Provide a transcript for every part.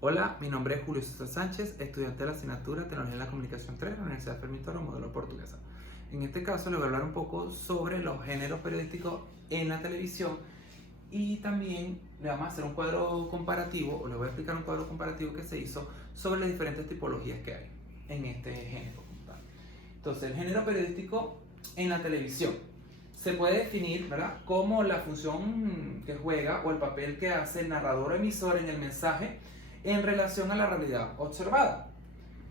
Hola, mi nombre es Julio César Sánchez, estudiante de la asignatura Tecnología en la Comunicación 3 de la Universidad Fermín Toro, modelo portuguesa. En este caso, le voy a hablar un poco sobre los géneros periodísticos en la televisión y también le vamos a hacer un cuadro comparativo, o le voy a explicar un cuadro comparativo que se hizo sobre las diferentes tipologías que hay en este género como tal. Entonces, el género periodístico en la televisión se puede definir, ¿verdad?, como la función que juega o el papel que hace el narrador o emisor en el mensaje en relación a la realidad observada.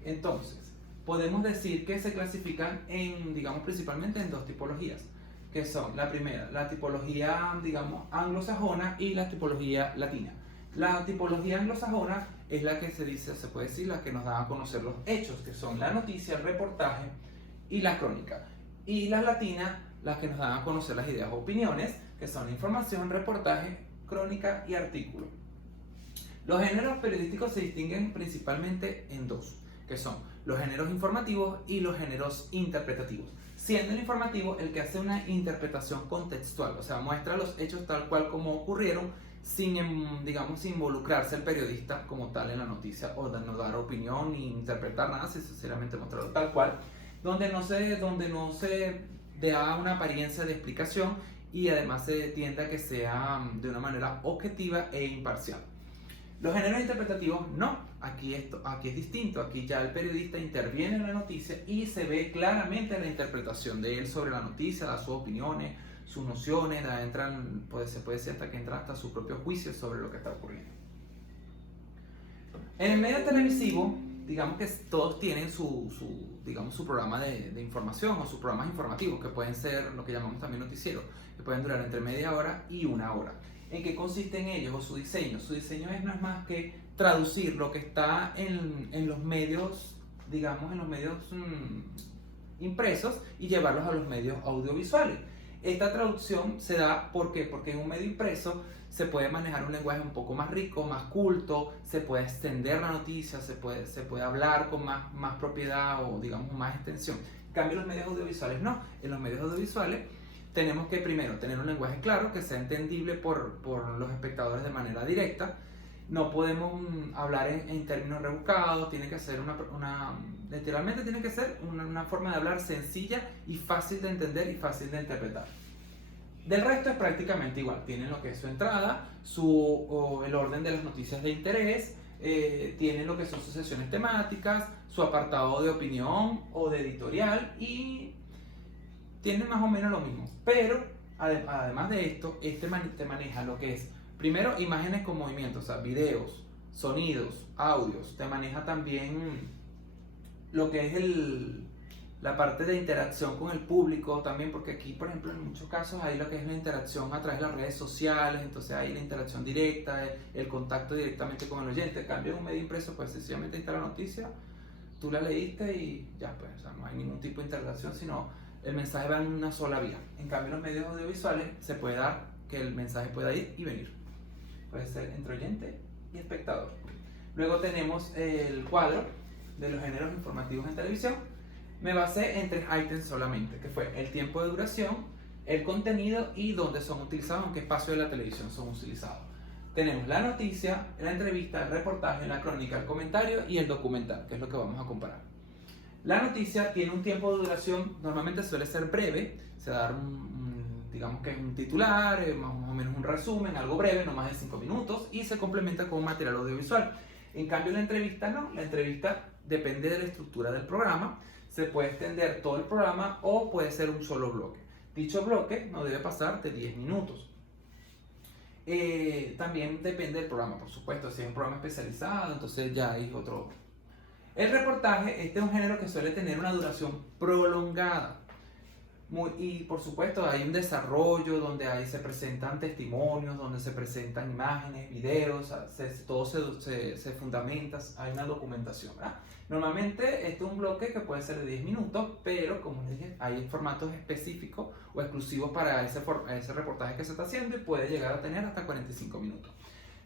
Entonces, podemos decir que se clasifican en, digamos, principalmente en dos tipologías, que son la primera, la tipología, digamos, anglosajona y la tipología latina. La tipología anglosajona es la que se puede decir, la que nos da a conocer los hechos, que son la noticia, el reportaje y la crónica. Y las latinas, las que nos dan a conocer las ideas o opiniones, que son la información, reportaje, crónica y artículo. Los géneros periodísticos se distinguen principalmente en dos, que son los géneros informativos y los géneros interpretativos. Siendo el informativo el que hace una interpretación contextual, o sea, muestra los hechos tal cual como ocurrieron, sin, digamos, sin involucrarse el periodista como tal en la noticia, o no dar opinión ni interpretar nada, sino sinceramente mostrarlo tal cual, donde no se da una apariencia de explicación y además se tiende a que sea de una manera objetiva e imparcial. Los géneros interpretativos no, aquí es distinto, aquí ya el periodista interviene en la noticia y se ve claramente la interpretación de él sobre la noticia, da sus opiniones, sus nociones, se puede decir hasta que entra hasta su propio juicio sobre lo que está ocurriendo. En el medio televisivo, digamos que todos tienen digamos, su programa de información o sus programas informativos, que pueden ser lo que llamamos también noticieros, que pueden durar entre media hora y una hora. ¿En qué consisten ellos o su diseño? Su diseño no es más que traducir lo que está en los medios, digamos, en los medios impresos y llevarlos a los medios audiovisuales. Esta traducción se da porque en un medio impreso se puede manejar un lenguaje un poco más rico, más culto, se puede extender la noticia, se puede hablar con más propiedad o digamos más extensión. En cambio, los medios audiovisuales no. En los medios audiovisuales tenemos que primero tener un lenguaje claro, que sea entendible por los espectadores de manera directa. No podemos hablar en términos rebuscados, tiene que ser literalmente tiene que ser una forma de hablar sencilla y fácil de entender y fácil de interpretar. Del resto es prácticamente igual, tienen lo que es su entrada, el orden de las noticias de interés, tienen lo que son sus sesiones temáticas, su apartado de opinión o de editorial y tienen más o menos lo mismo. Pero además de esto, te maneja lo que es primero imágenes con movimiento, o sea, videos, sonidos, audios, te maneja también lo que es la parte de interacción con el público también, porque aquí, por ejemplo, en muchos casos hay lo que es la interacción a través de las redes sociales, entonces hay la interacción directa, el contacto directamente con el oyente. En cambio, en un medio impreso, pues sencillamente está la noticia, tú la leíste y ya, pues, o sea, no hay ningún tipo de interacción, sino el mensaje va en una sola vía. En cambio, en los medios audiovisuales se puede dar que el mensaje pueda ir y venir. Puede ser entre oyente y espectador. Luego tenemos el cuadro de los géneros informativos en televisión. Me basé en 3 ítems solamente, que fue el tiempo de duración, el contenido y dónde son utilizados, en qué espacio de la televisión son utilizados. Tenemos la noticia, la entrevista, el reportaje, la crónica, el comentario y el documental, que es lo que vamos a comparar. La noticia tiene un tiempo de duración, normalmente suele ser breve, se da digamos que es un titular, más o menos un resumen, algo breve, no más de 5 minutos, y se complementa con material audiovisual. En cambio, la entrevista no, la entrevista depende de la estructura del programa, se puede extender todo el programa o puede ser un solo bloque. Dicho bloque no debe pasar de 10 minutos. También depende del programa, por supuesto, si es un programa especializado, entonces ya hay otro. El reportaje, este es un género que suele tener una duración prolongada. Y por supuesto hay un desarrollo donde se presentan testimonios, donde se presentan imágenes, videos, todo se fundamenta, hay una documentación, ¿verdad? Normalmente este es un bloque que puede ser de 10 minutos, pero como les dije, hay formatos específicos o exclusivos para ese reportaje que se está haciendo y puede llegar a tener hasta 45 minutos.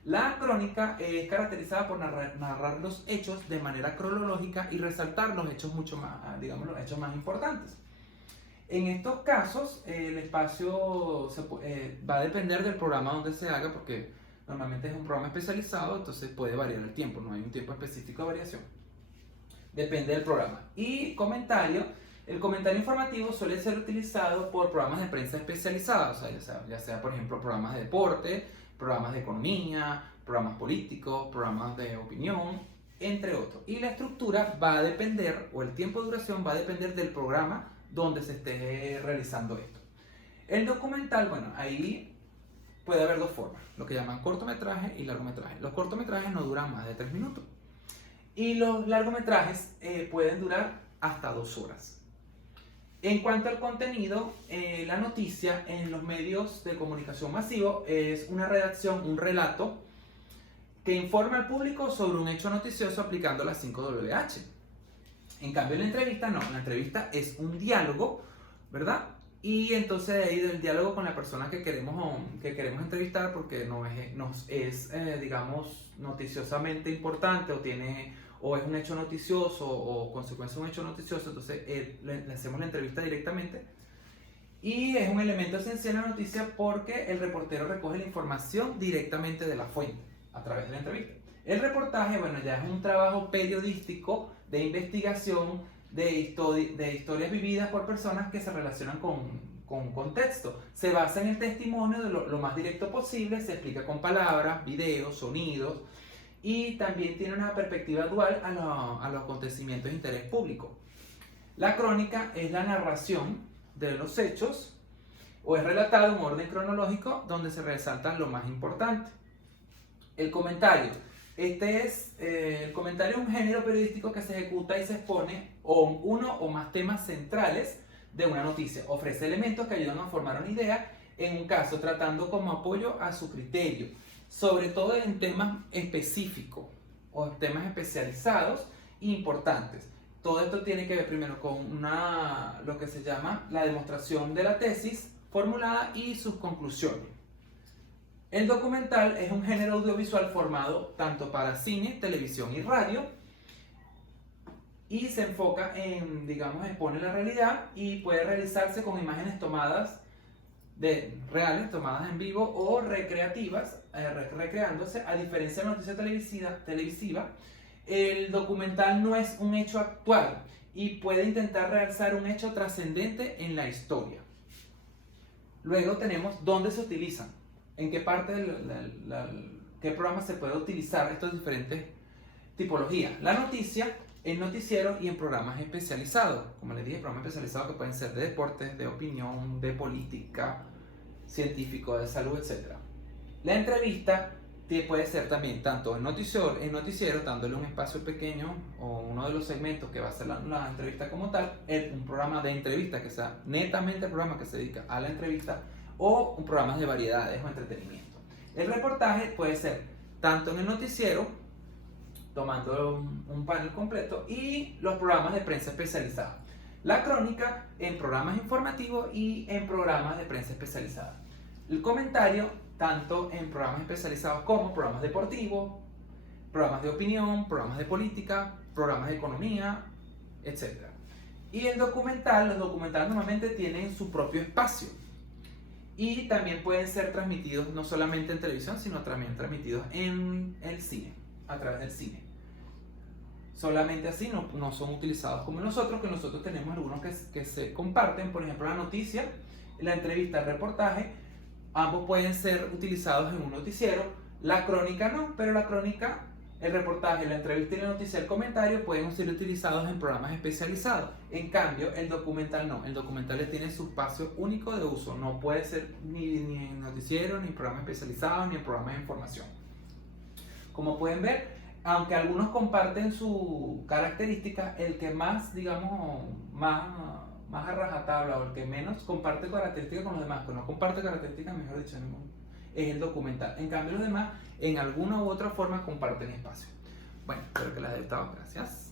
La crónica es caracterizada por narrar los hechos de manera cronológica y resaltar los hechos mucho más, digamos, los hechos más importantes. En estos casos, el espacio va a depender del programa donde se haga, porque Normalmente es un programa especializado, entonces puede variar el tiempo, no hay un tiempo específico de variación. Depende del programa. Y comentario, el comentario informativo suele ser utilizado por programas de prensa especializados, o sea, ya sea por ejemplo programas de deporte, programas de economía, programas políticos, programas de opinión, entre otros. Y la estructura va a depender, o el tiempo de duración va a depender del programa donde se esté realizando esto. El documental, bueno, ahí puede haber dos formas, lo que llaman cortometraje y largometraje. Los cortometrajes no duran más de 3 minutos y los largometrajes pueden durar hasta 2 horas. En cuanto al contenido, la noticia en los medios de comunicación masivo es una redacción, un relato que informa al público sobre un hecho noticioso aplicando las 5WH. En cambio, la entrevista no, la entrevista es un diálogo, ¿verdad? Y entonces de ahí del diálogo con la persona que queremos entrevistar, porque nos es digamos, noticiosamente importante o es un hecho noticioso o consecuencia de un hecho noticioso, entonces le hacemos la entrevista directamente. Y es un elemento esencial en la noticia porque el reportero recoge la información directamente de la fuente a través de la entrevista. El reportaje, bueno, ya es un trabajo periodístico de investigación de historias vividas por personas que se relacionan con contexto. Se basa en el testimonio de lo más directo posible, se explica con palabras, videos, sonidos y también tiene una perspectiva dual a los acontecimientos de interés público. La crónica es la narración de los hechos o es relatada en un orden cronológico donde se resalta lo más importante. El comentario. El comentario es un género periodístico que se ejecuta y se expone uno o más temas centrales de una noticia. Ofrece elementos que ayudan a formar una idea, en un caso tratando como apoyo a su criterio, sobre todo en temas específicos o temas especializados e importantes. Todo esto tiene que ver primero con lo que se llama la demostración de la tesis formulada y sus conclusiones. El documental es un género audiovisual formado tanto para cine, televisión y radio y se enfoca en, digamos, expone la realidad y puede realizarse con imágenes tomadas reales, tomadas en vivo o recreativas, recreándose. A diferencia de la noticia televisiva, el documental no es un hecho actual y puede intentar realzar un hecho trascendente en la historia. Luego tenemos dónde se utilizan. ¿En qué parte qué programa se puede utilizar estas diferentes tipologías? La noticia, en noticiero y en programas especializados. Como les dije, programas especializados que pueden ser de deportes, de opinión, de política, científico, de salud, etc. La entrevista puede ser también tanto en noticiero, dándole un espacio pequeño o uno de los segmentos que va a ser la entrevista como tal, un programa de entrevista que sea netamente el programa que se dedica a la entrevista, o un programa de variedades o entretenimiento. El reportaje puede ser tanto en el noticiero, tomando un panel completo, y los programas de prensa especializada. La crónica en programas informativos y en programas de prensa especializada. El comentario tanto en programas especializados como programas deportivos, programas de opinión, programas de política, programas de economía, etc. Y el documental, los documentales normalmente tienen su propio espacio. Y también pueden ser transmitidos no solamente en televisión, sino también transmitidos en el cine, a través del cine. Solamente así no son utilizados como nosotros, que nosotros tenemos algunos que se comparten, por ejemplo la noticia, la entrevista, el reportaje, ambos pueden ser utilizados en un noticiero, la crónica no, pero la crónica, el reportaje, la entrevista y la noticia, el comentario pueden ser utilizados en programas especializados. En cambio, el documental no. El documental tiene su espacio único de uso. No puede ser ni en noticiero, ni en programas especializados, ni en programas de información. Como pueden ver, aunque algunos comparten su característica, el que más, digamos, más a rajatabla o el que menos comparte características con los demás, que no comparte características, mejor dicho, es el documental. En cambio los demás, en alguna u otra forma, comparten espacio. Bueno, espero que les haya gustado. Gracias.